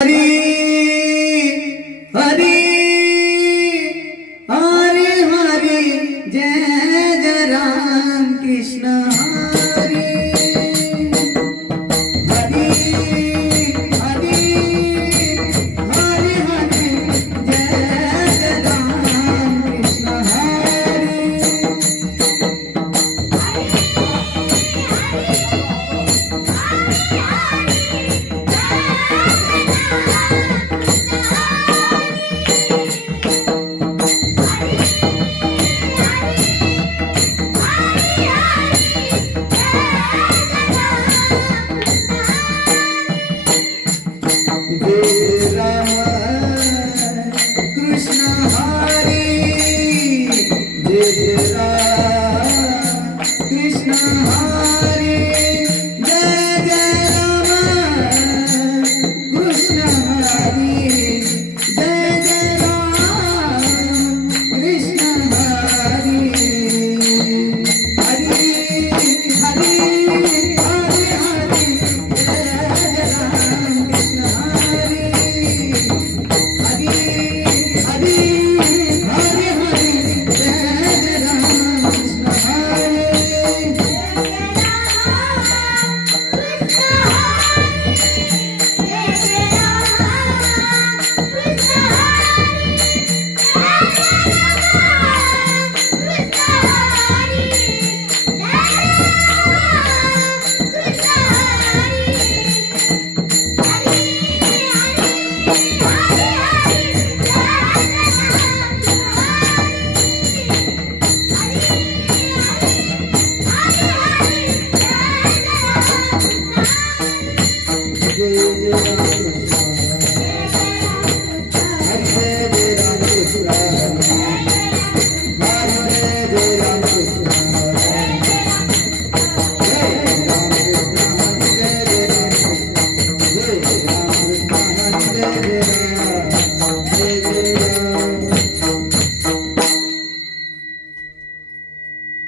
हरी हरी हरी जय जय राम कृष्ण हरी हरी हरी हरी हरी जय जय राम कृष्ण हरी जय राम कृष्ण हरी जय राम कृष्ण हरी जय जय राम कृष्ण हरी जय जय राम कृष्ण हरी हरी हरी हरी हरी जय जय राम कृष्ण हरी हरी हरी हरी हरी जय जय राम कृष्ण हरी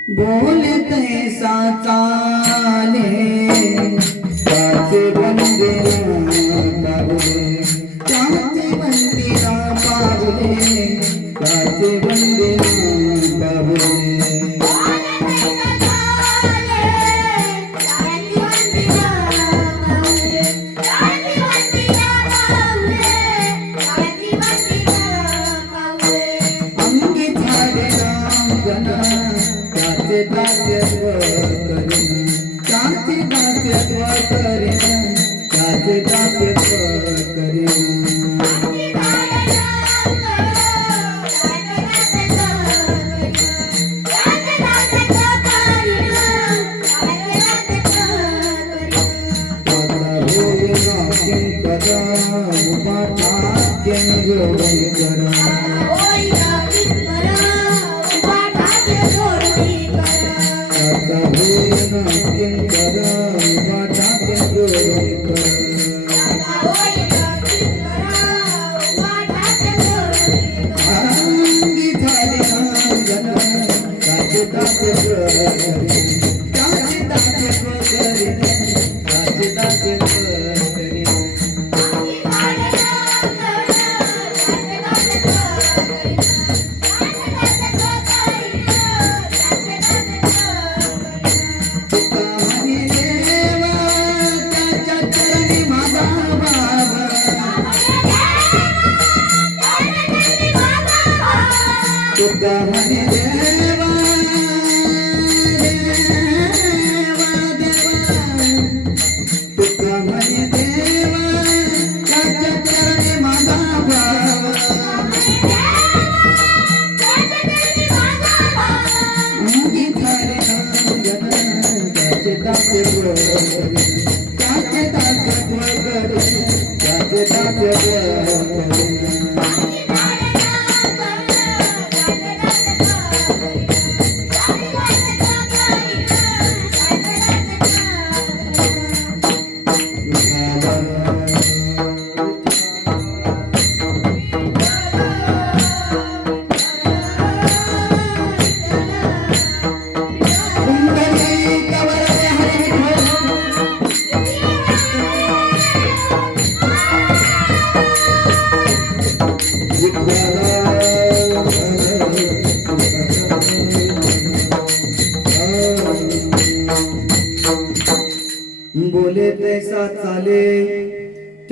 बोलते सा चाले त्याचे वंदिना पावले त्याचे वंदिना पावले त्याचे वंदिना पावले अंगी झाडे रांगणा त्याचे दास्यत्व करीन त्याचे दास्यत्व करीन त्याचे दास्यत्व करीन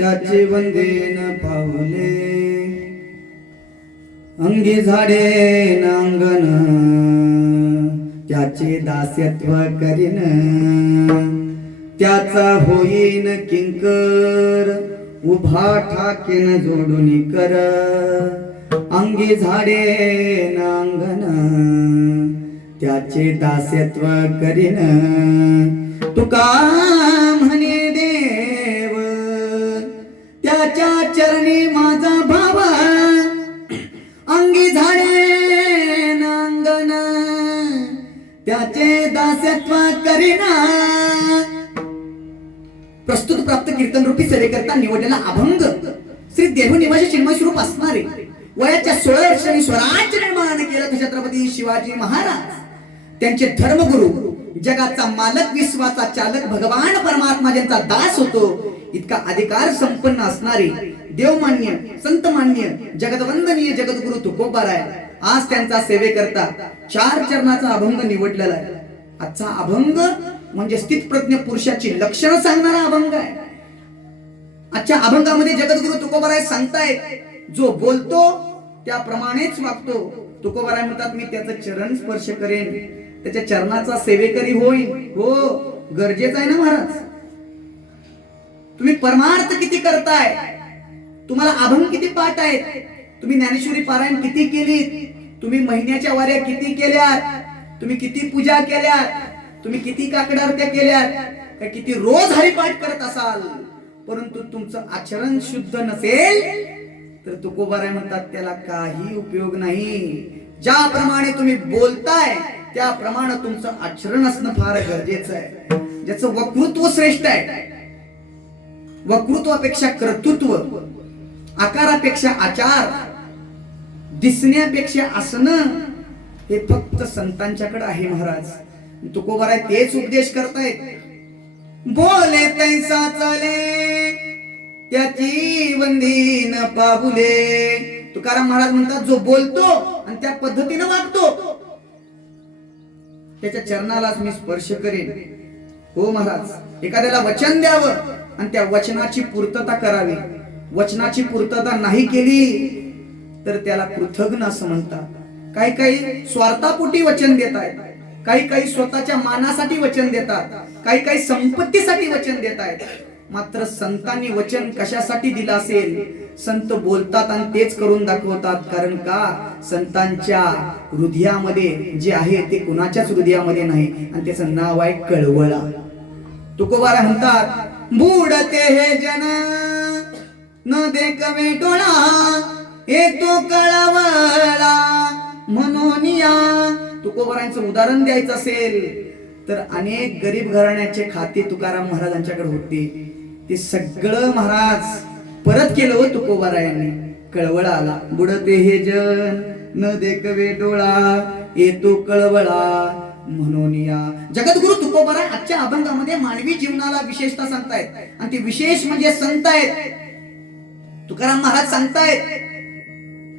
त्याचे वंदेन पावले अंगी झाडे नांगण त्याचे दास्यत्व करीन त्याचा होईन किंकर उभा ठाकेन जोडून कर अंगी झाडे नांगण त्याचे दास्यत्व करीन तुका म्हणे देव त्याच्या चरणी माझा भाव अंगी झाडे नांगण त्याचे दास्यत्व करीना. प्रस्तुत प्राप्त कीर्तन रूपी सेवेकरता निवडलेला अभंग श्री देवनिवासी चिन्मय स्वरूप असणारे वयाच्या 16 वर्षांनी स्वराज्य निर्माण केलं छत्रपती शिवाजी महाराज. त्यांचे धर्मगुरु जगाचा मालक विश्वाचा चालक भगवान परमात्मा ज्यांचा दास होतो इतका अधिकार संपन्न असणारे देवमान्य संतमान्य जगदवंदनीय जगद्गुरु तुकोबाराय आज त्यांचा सेवेकरता 4 चरणाचा अभंग निवडलेला आहे. आजचा अभंग म्हणजे स्थितप्रज्ञ पुरुषाची लक्षणं सांगणारा अभंग आहे. आजच्या अभंगामध्ये जगद्गुरु तुकोबाराय सांगतायत जो बोलतो त्याप्रमाणेच वागतो. तुकोबाराय म्हणतात मी त्याचं चरण स्पर्श करेन त्याच्या चरणाचा सेवेकरी होईल. हो गरजेचं आहे ना महाराज. तुम्ही परमार्थ किती करताय तुम्हाला अभंग किती पाठ आहेत तुम्ही ज्ञानेश्वरी पारायण किती केली तुम्ही महिन्याच्या वाऱ्या किती केल्यात तुम्ही किती पूजा केल्यात तुम्ही किती काकड आरत्या केल्यात काय किती रोज हरिपाठ करत असाल परंतु तुमचं आचरण शुद्ध नसेल तर तुकोबाराय म्हणतात त्याला काही उपयोग नाही. ज्याप्रमाणे तुम्ही बोलताय त्याप्रमाणे तुमचं आचरण असणं फार गरजेचं आहे. ज्याचं वक्तृत्व श्रेष्ठ आहे वक्तृत्वापेक्षा कर्तृत्व आकारापेक्षा आचार दिसण्यापेक्षा असणं हे फक्त संतांच्याकडे आहे महाराज. तुकोबाराय तेच उपदेश करतायत. बोले तैसा चले त्याची वंदीन पाबुले. तुकाराम महाराज म्हणतात जो बोलतो आणि त्या पद्धतीने वागतो त्याच्या चरणालाच मी स्पर्श करेन. हो महाराज एखाद्याला वचन द्यावं आणि त्या वचनाची पूर्तता करावी. वचनाची पूर्तता नाही केली तर त्याला कृतघ्न असं म्हणतात. काही काही स्वार्थापोटी वचन देत आहेत काही स्वतःच्या मानासाठी वचन देतात काही संपत्तीसाठी वचन देत आहेत. मात्र संतांनी वचन कशासाठी दिलं असेल संत बोलतात आणि तेच करून दाखवतात. कारण का संतांच्या हृदयामध्ये जे आहे ते कुणाच्याच हृदयामध्ये नाही आणि त्याचं नाव आहे कळवळा. तुकोबाराय म्हणतात बुडते हे जन न देखवे डोळा येतो कळवळा म्हणून या. तुकोबारायांचं उदाहरण द्यायचं असेल तर अनेक गरीब घराण्याचे खाते तुकाराम महाराजांच्याकडे होते. ते सगळं महाराज परत केलं हो तुकोबारायांनी. कळवळा आला. बुडते हे जन न देखवे डोळा येतो कळवळा म्हणून या. जगद्गुरु तुकोबाराय आजच्या अभंगामध्ये मानवी जीवनाला विशेषता सांगतायत आणि ते विशेष म्हणजे संत आहेत. तुकाराम महाराज सांगतायत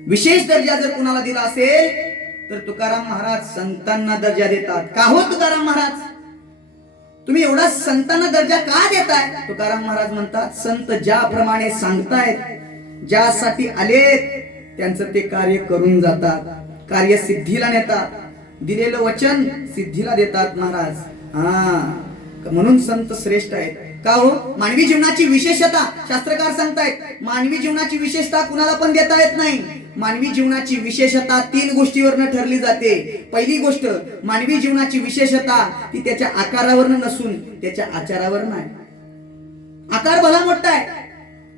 विशेष दर्जा जर कुणाला दिला असेल तर तुकाराम महाराज संतांना दर्जा देतात. का हो तुकाराम महाराज तुम्ही एवढा संतांना दर्जा का देताय? तुकाराम महाराज म्हणतात संत ज्याप्रमाणे सांगतायत ज्यासाठी आलेत त्यांचं ते कार्य करून जातात. कार्य सिद्धीला नेतात. दिलेलं वचन सिद्धीला देतात महाराज. म्हणून संत श्रेष्ठ आहेत. का हो मानवी जीवनाची विशेषता शास्त्रकार सांगतायत मानवी जीवनाची विशेषता कुणाला पण देता येत नाही. मानवी जीवनाची विशेषता 3 गोष्टीवरनं ठरली जाते. पहिली गोष्ट मानवी जीवनाची विशेषता ती त्याच्या आकारावरनं नसून त्याच्या आचारावरनं आहे. आकार भला मोठा आहे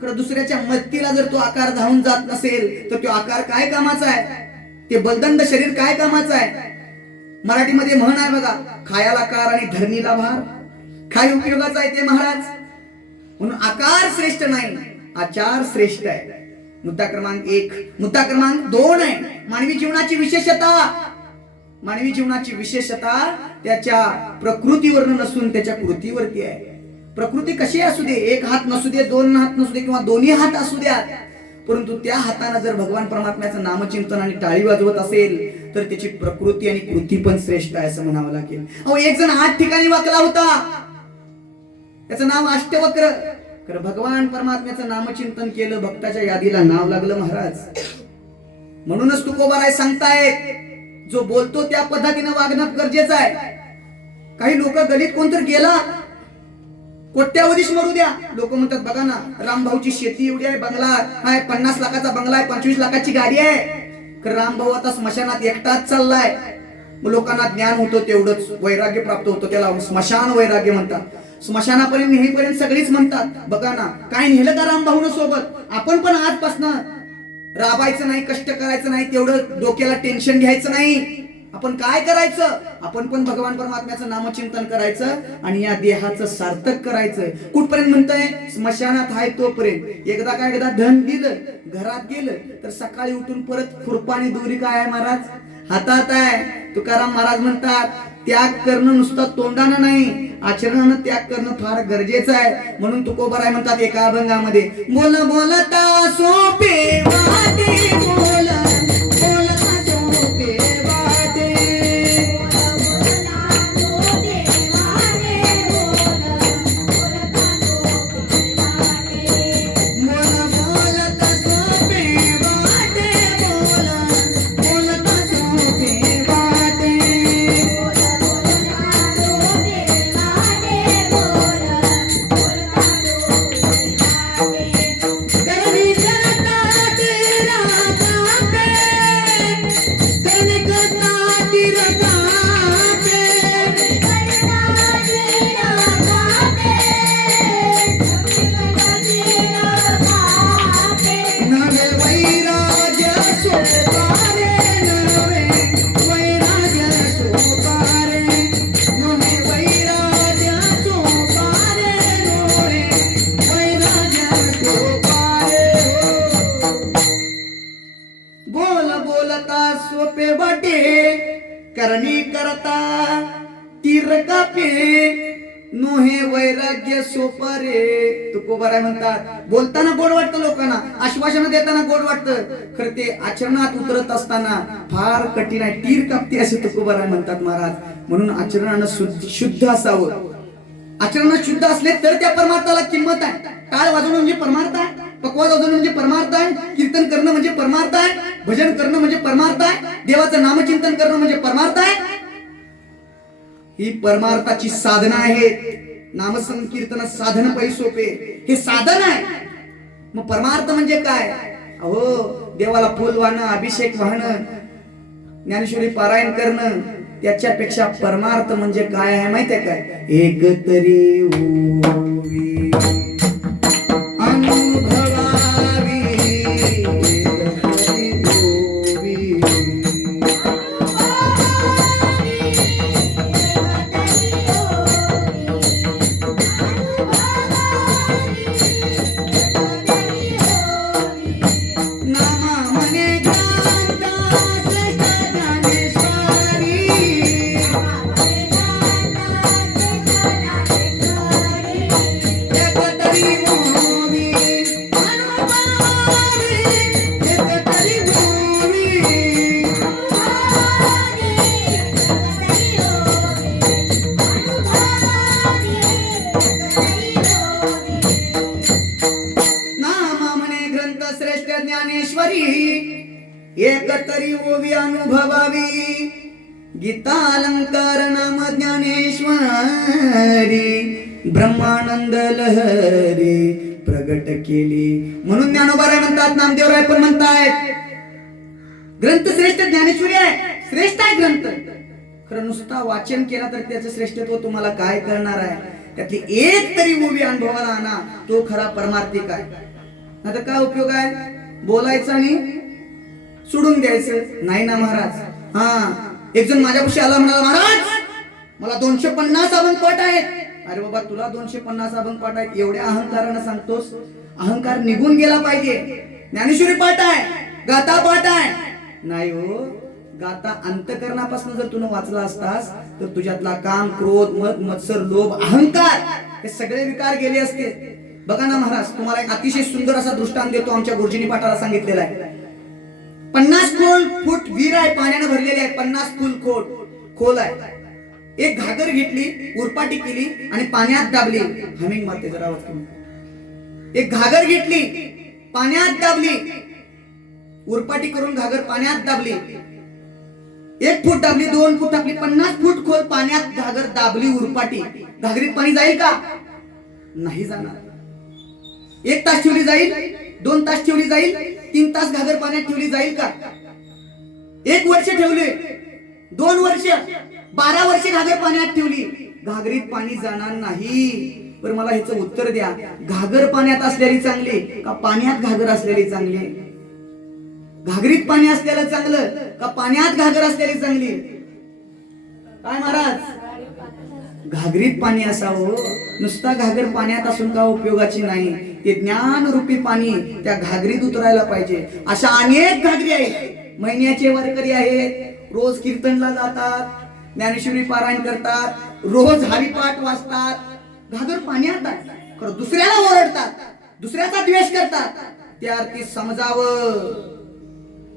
खरं दुसऱ्याच्या मदतीला जर तो आकार धावून जात नसेल तर तो आकार काय कामाचा आहे? ते बलदंड शरीर काय कामाचं आहे? मराठीमध्ये म्हण आहे बघा खायाला कार आणि धरणीला भार. काय उपयोगाचा आहे ते महाराज? म्हणून आकार श्रेष्ठ नाही आचार श्रेष्ठ आहे. मुद्दा क्रमांक 1. मुद्दा क्रमांक 2 आहे मानवी जीवनाची विशेषता. मानवी जीवनाची विशेषता त्याच्या प्रकृतीवरनं नसून त्याच्या कृतीवरती आहे. प्रकृती कशी असू दे 1 हात नसू दे 2 हात नसू दे किंवा दोन्ही हात असू द्या परंतु त्या हाताने जर भगवान परमात्म्याचं नामचिंतन आणि टाळी वाजवत असेल तर त्याची प्रकृती आणि कृती पण श्रेष्ठ आहे असं म्हणावं लागेल. अहो एक जण 8 ठिकाणी वाकला होता त्याचं नाव अष्टवक्र. तर भगवान परमात्म्याचं नामचिंतन केलं, भक्ताच्या यादीला नाव लागलं महाराज. म्हणूनच तुकोबाराय सांगतायत, जो बोलतो त्या पद्धतीनं वागणं गरजेचं आहे. काही लोक गलीत कोणतरी गेला, कोट्यावधीश मरू द्या, लोक म्हणतात बघा ना रामभाऊची शेती एवढी आहे, बंगला आहे, 50 लाखाचा बंगला आहे, 25 लाखाची गाडी आहे. रामभाऊ आता स्मशानात एकटाच चाललाय. लोकांना ज्ञान होतं, तेवढंच वैराग्य प्राप्त होतं, त्याला स्मशान वैराग्य म्हणतात. स्मशानापर्यंत नेईपर्यंत सगळीच म्हणतात बघा ना काय नेलं का रामभाऊन सोबत. आपण पण आजपासून राबायचं नाही, कष्ट करायचं नाही, तेवढं डोक्याला टेन्शन घ्यायचं नाही. आपण काय करायचं, आपण पण भगवान परमात्म्याचं नामचिंतन करायचं आणि या देहाचं सार्थक करायचं. कुठपर्यंत म्हणतंय, स्मशानात आहे तोपर्यंत. एकदा धन दिलं, घरात गेलं तर सकाळी उठून परत खुरपाणी दोरी काय आहे महाराज, हातात आहे. तुकाराम महाराज म्हणतात, त्याग करणं नुसतं तोंडानं नाही, आचरणानं त्याग करणं फार गरजेचं आहे. म्हणून तुकोबाराय म्हणतात एका अभंगामध्ये, बोल बोलता सोपे वाटे, बोल बोलता सोपे वाटे, करणी करता तीर कापे, नोहे वैराग्य सोपारे. तुकोबाराय म्हणतात, बोलताना गोड वाटतं लोकांना, आश्वासन देताना गोड वाटतं, खरं ते आचरणात उतरत असताना फार कठीण आहे, तीर कापते असे तुकोबाराय म्हणतात महाराज. म्हणून आचरणानं शुद्ध असावं. आचरणात शुद्ध असले तर त्या परमार्थाला किंमत आहे. टाळ वाजवणं म्हणजे परमार्थ आहे, पकवाज वाजवणं म्हणजे परमार्थ आहे, कीर्तन करणं म्हणजे परमार्थ आहे, भजन करणं म्हणजे परमार्थ आहे, देवाचं नामचिंतन करणं म्हणजे परमार्थ आहे. ही परमार्थाची साधना आहे. नामसंकीर्तन साधन पै सोपे, हे साधन आहे. मग परमार्थ म्हणजे काय? अहो देवाला फुल वाहणं, अभिषेक वाहणं, ज्ञानेश्वरी पारायण करणं, त्याच्यापेक्षा परमार्थ म्हणजे काय आहे माहिती आहे काय? एक तरी ओवी अनुभवावी, एक तरी ओवी अनुभवावी, गीतालंकार नाम ज्ञानेश्वरी, ब्रह्मानंद लहरी प्रगट केली. म्हणून ज्ञानोबाराय म्हणतात, नामदेवराय पण म्हणतायत, ग्रंथ श्रेष्ठ ज्ञानेश्वरी आहे, श्रेष्ठ आहे ग्रंथ. खरं नुसता वाचन केला तर त्याचं श्रेष्ठत्व तुम्हाला काय करणार आहे? त्यातली एक तरी ओवी अनुभवाला आणा, तो खरा परमार्थिक आहे. आता काय उपयोग आहे बोलायचं आणि सोडून द्यायचं? नाही ना महाराज. एक जण माझ्यापाशी आला, म्हणाला महाराज मला 250 अभंग पाठ आहेत. अरे बाबा तुला 250 अभंग पाठ आहेत एवढ्या अहंकारानं सांगतोस? अहंकार निघून गेला पाहिजे. ज्ञानेश्वरी पाठ आहे, गाथा पाठ आहे. नाही हो, गाथा अंतकरणापासून जर तू वाचला असतास तर तुझ्यातला काम, क्रोध, मद, मत्सर, लोभ, अहंकार हे सगळे विकार गेले असते. बघा ना महाराज, तुम्हाला एक अतिशय सुंदर असा दृष्टांत देतो. आमच्या गुरुजींनी पाठाला सांगितलेला आहे. 50 फूट विहीर आहे, पाण्याने भरलेली आहे. 50 फूट खोल आहे. एक घागर घेतली, उरपाटी केली आणि पाण्यात दाबली. हमिंग मारते जरा आवाज कमी. एक घागर घेतली, पाण्यात दाबली, उरपाटी करून घागर पाण्यात दाबली, 1 फूट दाबली, 2 फूट दाबली, 50 फूट खोल पाण्यात घागर दाबली उरपाटी. घागरीत पाणी जाईल का? नाही जाणार. 1 तास ठेवली जाईल, 2 तास ठेवली जाईल, 3 तास घागर पाण्यात ठेवली जाईल का? 1 वर्ष ठेवले, 2 वर्ष, 12 वर्ष घागर पाण्यात ठेवली, घागरीत पाणी जाणार नाही. पण मला ह्याचं उत्तर द्या, घागर पाण्यात असलेली चांगली का पाण्यात घागर असलेली चांगली? घागरीत पाणी असलेलं चांगलं का पाण्यात घागर असलेली चांगली? काय महाराज? घागरीत पाणी असावं. नुसता घागर पाण्यात असून का उपयोगाची नाही, ते ज्ञान रूपी पाणी त्या घागरीत उतरायला पाहिजे. अशा अनेक घागरी आहेत. महिन्याचे वारकरी आहेत, रोज कीर्तनला जातात, ज्ञानेश्वरी पारायण करतात, रोज हरिपाठ वाचतात, घागर पाण्यात आहे, खरं दुसऱ्याला ओरडतात, दुसऱ्याचा द्वेष करतात. त्या अर्थी समजावं,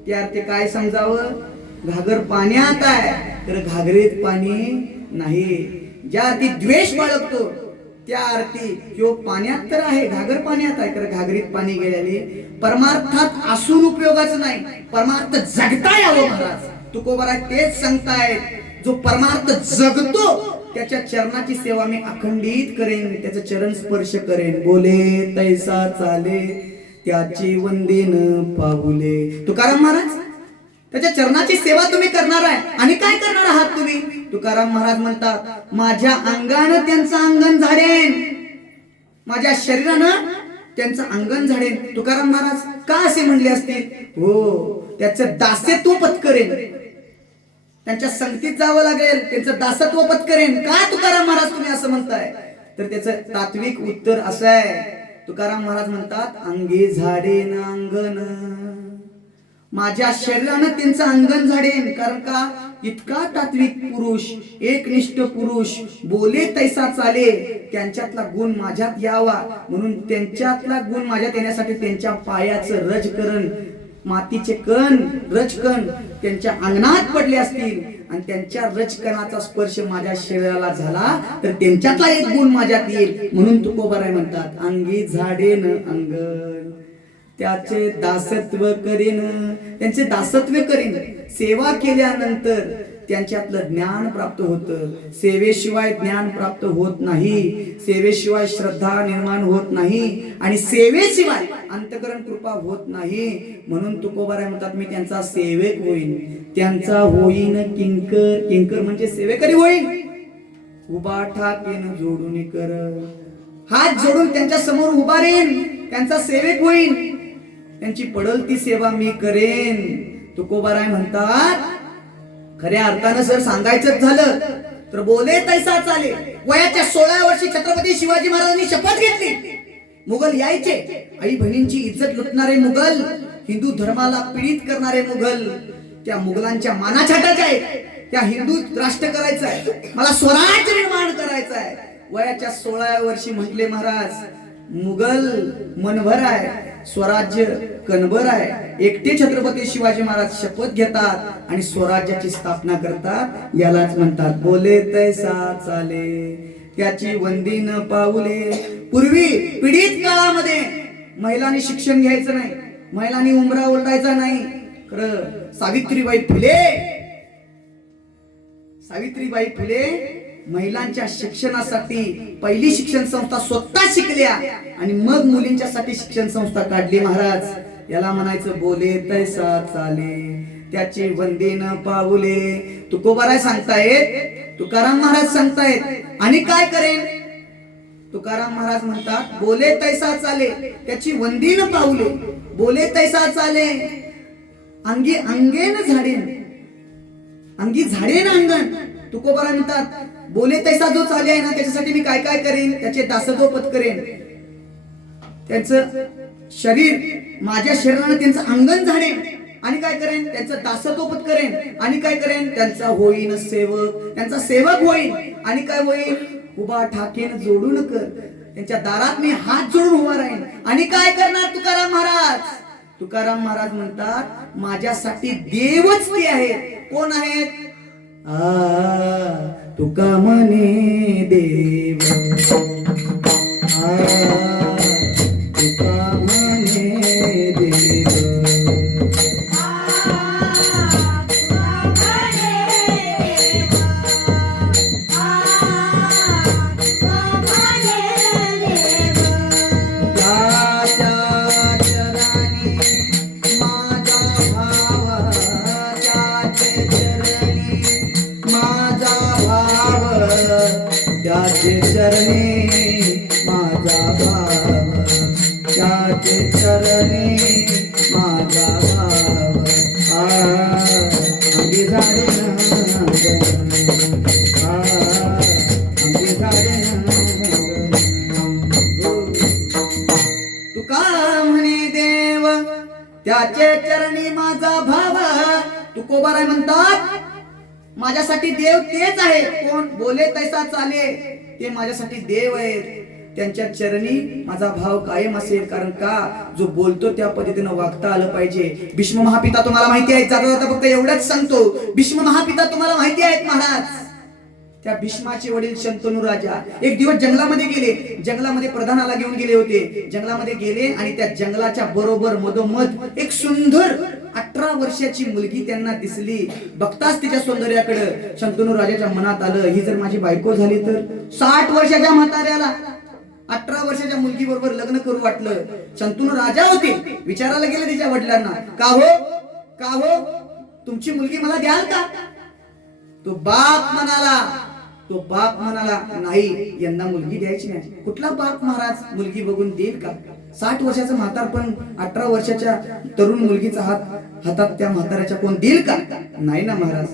त्या अर्थी काय समजावं? घागर पाण्यात आहे तर घागरीत पाणी नाही. ज्या अर्थी द्वेष बाळगतो त्या अर्थी ह्यो पाण्यात तर आहे, घागर पाण्यात आहे, तर घागरीत पाणी गेलेले. परमार्थात असून उपयोगाचं नाही, परमार्थ जगता यावं. महाराज तुकोबाराय तेच सांगतायत, जो परमार्थ जगतो त्याच्या चरणाची सेवा मी अखंडित करेन, त्याचं चरण स्पर्श करेन. बोले तैसा चाले त्याची वंदीन पाऊले. तुकाराम महाराज त्याच्या चरणाची सेवा तुम्ही करणार आहे. आणि काय करणार आहात तुम्ही? तुकाराम महाराज म्हणतात, माझ्या अंगानं त्यांचं अंगण झाडेन, माझ्या शरीरानं त्यांचं अंगण झाडेन. तुकाराम महाराज का असे म्हणले असतील? हो, त्याचं दास्यत्व पत्करेन, त्यांच्या संगतीत जावं लागेल, त्यांचं दासत्व पत्करेन. का तुकाराम महाराज तुम्ही असं म्हणताय? तर त्याचं तात्विक उत्तर असं आहे. तुकाराम महाराज म्हणतात, अंगी झाडेन अंगण, माझ्या शरीरानं त्यांचं अंगण झाडेन. कारण का? इतका तात्विक पुरुष, एकनिष्ठ पुरुष, बोले तैसा चाले, त्यांच्यातला गुण माझ्यात यावा म्हणून त्यांच्यातला गुण माझ्यात येण्यासाठी त्यांच्या पायाचं रजकरण, मातीचे कण, रजकण त्यांच्या अंगणात पडले असतील आणि त्यांच्या रजकणाचा स्पर्श माझ्या शरीराला झाला तर त्यांच्यातला एक गुण माझ्यात येईल. म्हणून तुकोबाराय म्हणतात, अंगी झाडेन अंगण, त्याचे दासत्व करीन, त्यांचे दासत्व करीन. सेवा केल्यानंतर त्यांच्यातलं ज्ञान प्राप्त होतं. सेवेशिवाय ज्ञान प्राप्त होत नाही, सेवेशिवाय श्रद्धा निर्माण होत नाही आणि सेवेशिवाय अंतःकरण कृपा होत नाही. म्हणून तुकोबाराय म्हणतात, मी त्यांचा सेवक होईन, त्यांचा होईन किंकर. किंकर म्हणजे सेवेकरी होईन. उभा ठाकेन जोडून कर, हात जोडून त्यांच्या समोर उभा राहीन, त्यांचा सेवक होईन, त्यांची पडल ती सेवा मी करेन. तुकोबाराय म्हणतात, खऱ्या अर्थानं जर सांगायचं झालं तर बोले तैसा चाले. वयाच्या 16 वर्षी छत्रपती शिवाजी महाराजांनी शपथ घेतली. मुघल यायचे, आई बहिणींची इज्जत लुटणारे मुघल, हिंदू धर्माला पीडित करणारे मुघल, त्या मुघलांच्या मानाछाटाच्या आहेत. त्या हिंदू राष्ट्र करायचं आहे, मला स्वराज्य निर्माण करायचं आहे. वयाच्या 16 वर्षी म्हटले महाराज, मुघल मनभर आहे, स्वराज्य कणभर आहे. एकटे छत्रपती शिवाजी महाराज शपथ घेतात आणि स्वराज्याची स्थापना करतात. यालाच म्हणतात बोले तैसा चाले त्याची वंदी न पाऊले. पूर्वी पीडित काळामध्ये महिलांनी शिक्षण घ्यायचं नाही, महिलांनी उंबरा ओरडायचा नाही. खरं सावित्रीबाई फुले महिलांच्या शिक्षणासाठी पहिली शिक्षण संस्था स्वतः शिकल्या आणि मग मुलींच्यासाठी शिक्षण संस्था काढली. महाराज याला म्हणायचं बोले तैसा चाले त्याची वंदी न पाऊले. तुकोबाराय सांगतायत, तुकाराम महाराज सांगतायत. आणि काय करेन? तुकाराम महाराज म्हणतात, बोले तैसा चाले त्याची वंदी न पाऊले. बोले तैसा चाले, अंगी अंगेन झाडेन, अंगी झाडेन अंगण. तुकोबाराय म्हणतात, बोले तैसा जो चाले आहे ना, त्याच्यासाठी मी काय काय करेन? त्याचे दासत्व पत्करेन, त्यांचं शरीर, माझ्या शरीरानं त्यांचं अंगण झाडेन. आणि काय करेन? त्यांचं दासत्व पत्करेन. आणि काय करेन? त्यांचा होईन सेवक, त्यांचा सेवक होईन. आणि काय होईल? उभा ठाकेन जोडून कर, त्यांच्या दारात मी हात जोडून उभा राहीन. आणि काय करणार तुकाराम महाराज? तुकाराम महाराज म्हणतात, माझ्यासाठी देवच ते आहेत. कोण आहेत? तुका म्हणे देव, तुका म्हणे देव त्याचे चरणी माझा भाव त्याचे चरणी माझा भाव आंबी झाडे आंबी झाडे तुका म्हणे देव त्याचे चरणी माझा भाव तुकोबाराय म्हणतात माझ्यासाठी देव तेच आहे कोण बोले तैसा चाले ते माझ्यासाठी देव आहेत त्यांच्या चरणी माझा भाव कायम असेल कारण का जो बोलतो त्या पद्धतीने वागता आलं पाहिजे भीष्म महापिता तुम्हाला माहिती आहे जाता जाता फक्त एवढंच सांगतो भीष्म महापिता तुम्हाला माहिती आहेत महाराज त्या भीष्माचे वडील शंतनू राजा एक दिवस जंगलामध्ये गेले जंगलामध्ये प्रधानाला घेऊन गेले होते जंगलामध्ये गेले आणि त्या जंगलाच्या बरोबर मधोमध एक सुंदर 18 वर्षाची मुलगी त्यांना दिसली बघताच तिच्या सौंदर्याकडे शंतनू राजाच्या मनात आलं ही जर माझी बायको झाली तर 60 वर्षाच्या म्हाताऱ्याला 18 वर्षाच्या मुलगी बरोबर लग्न करू वाटलं शंतनू राजा होते विचारायला गेले तिच्या वडिलांना का हो तुमची मुलगी मला द्याल का तो बाप म्हणाला नाही यांना मुलगी द्यायची नाही कुठला बाप महाराज मुलगी बघून देईल का 60 वर्षाचं म्हातारपण 18 वर्षाच्या तरुण मुलगीचा हातात त्या म्हाताऱ्याच्या कोण देईल का नाही ना महाराज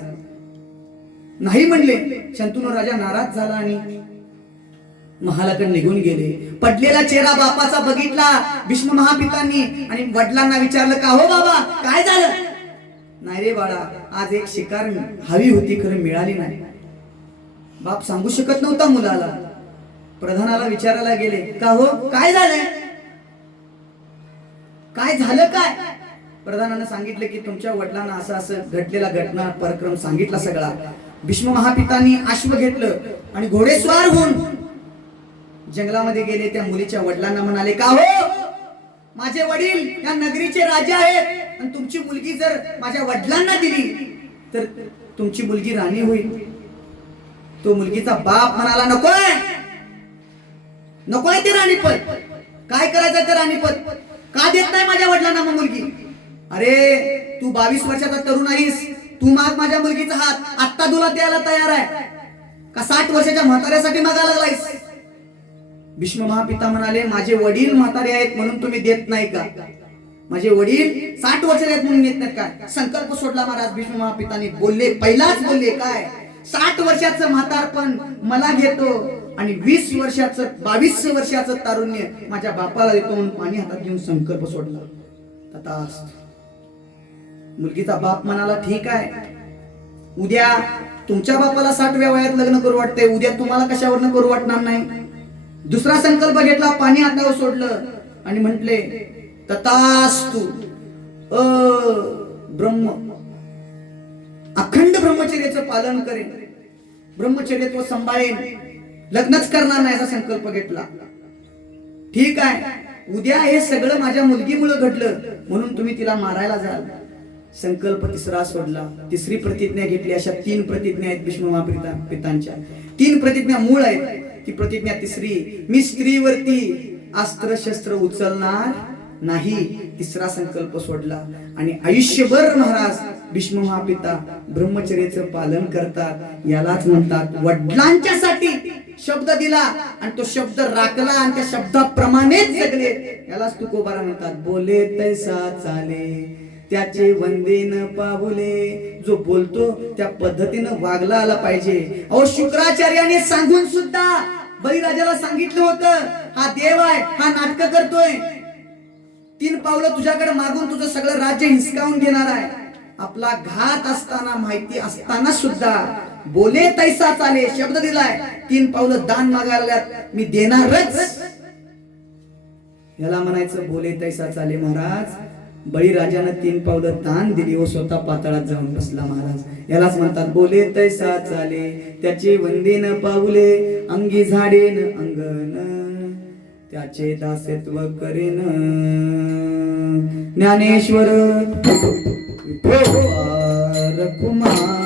नाही म्हणले शंतनू राजा नाराज झाला आणि महालाकडे निघून गेले पडलेला चेहरा बापाचा बघितला भीष्म महापितांनी आणि वडिलांना विचारलं का हो बाबा काय झालं नाही रे बाळा आज एक शिकार हवी होती खरं मिळाली नाही बाप सांगू शकत नव्हता मुलाला प्रधानाला विचारायला गेले का हो काय झालंय काय झालं काय प्रधानानं सांगितलं की तुमच्या वडिलांना असं असं घडलेला घटना पराक्रम सांगितला सगळा भीष्म महापितांनी अश्व घेतलं आणि घोडेस्वार होऊन जंगलामध्ये गेले त्या मुलीच्या वडिलांना म्हणाले का हो माझे वडील या नगरीचे राजा आहेत आणि तुमची मुलगी जर माझ्या वडिलांना दिली तर तुमची मुलगी राणी होईल तो मुलगीचा बाप म्हणाला नकोय ते राणीपद काय करायचं ते राणीपद का देत नाही माझ्या वडिलांना मग मुलगी अरे तू 22 वर्षाचा तरुण आहेस तू माग माझ्या मुलगीचा हात आत्ता तुला द्यायला तयार आहे का 60 वर्षाच्या म्हाताऱ्यासाठी मागा लागलायस भीष्म महापिता म्हणाले माझे वडील म्हातारे आहेत म्हणून तुम्ही देत नाही का माझे वडील 60 वर्षाचे आहेत म्हणून देत नाही काय संकल्प सोडला महाराज भीष्म महापितांनी पहिलाच बोलले काय 60 वर्षाचं म्हातारपण मला घेतो आणि 20 वर्षाचं 22 वर्षाचं तारुण्य माझ्या बापाला देतो म्हणून पाणी हातात घेऊन संकल्प सोडला तथास्तु मुलगीचा बाप म्हणाला ठीक आहे उद्या तुमच्या बापाला 60व्या वयात लग्न करू वाटते उद्या तुम्हाला कशावरनं करू वाटणार नाही दुसरा संकल्प घेतला पाणी हातावर सोडलं आणि म्हटले तथास्तु ब्रह्म अखंड ब्रह्मचर्याचं पालन करेन ब्रह्मचर्यत्व सांभाळेन लग्नच करणार नाही असा संकल्प घेतला ठीक आहे उद्या हे सगळं माझ्या मुलगीमुळे घडलं म्हणून तुम्ही तिला मारायला जाल संकल्प तिसरा सोडला तिसरी प्रतिज्ञा घेतली अशा 3 प्रतिज्ञा आहेत भीष्म महापितांच्या 3 प्रतिज्ञा मूळ आहेत ती प्रतिज्ञा तिसरी मी स्त्रीवरती अस्त्र शस्त्र उचलणार नाही तिसरा संकल्प सोडला आणि आयुष्यभर महाराज भीष्म महापिता ब्रह्मचर्याचं पालन करतात यालाच म्हणतात वडिलांच्यासाठी शब्द दिला आणि तो शब्द राखला आणि त्या शब्दाप्रमाणेच जगले यालाच तुकोबारा म्हणतात बोले तैसा चाले त्याचे वंदे न पावले जो बोलतो त्या पद्धतीनं वागला आला पाहिजे अहो शुक्राचार्याने सांगून सुद्धा बळीराजाला सांगितलं होतं हा देव आहे हा नाटक करतोय 3 पावलं तुझ्याकडे मागून तुझं सगळं राज्य हिसकावून घेणार आहे आपला घात असताना माहिती असताना सुद्धा बोले तैसा चाले शब्द दिलाय 3 पावलं दान मागायला मी देणारच याला म्हणायचं बोले तैसा चाले महाराज बळीराजानं 3 पावलं दान दिली व स्वतः पाताळात जाऊन बसला महाराज यालाच म्हणतात बोले तैसा चाले त्याचे वंदे न पावले अंगी झाडे न अंगण त्याचे दासत्व करेन ज्ञानेश्वर विठोबा रखुमाई.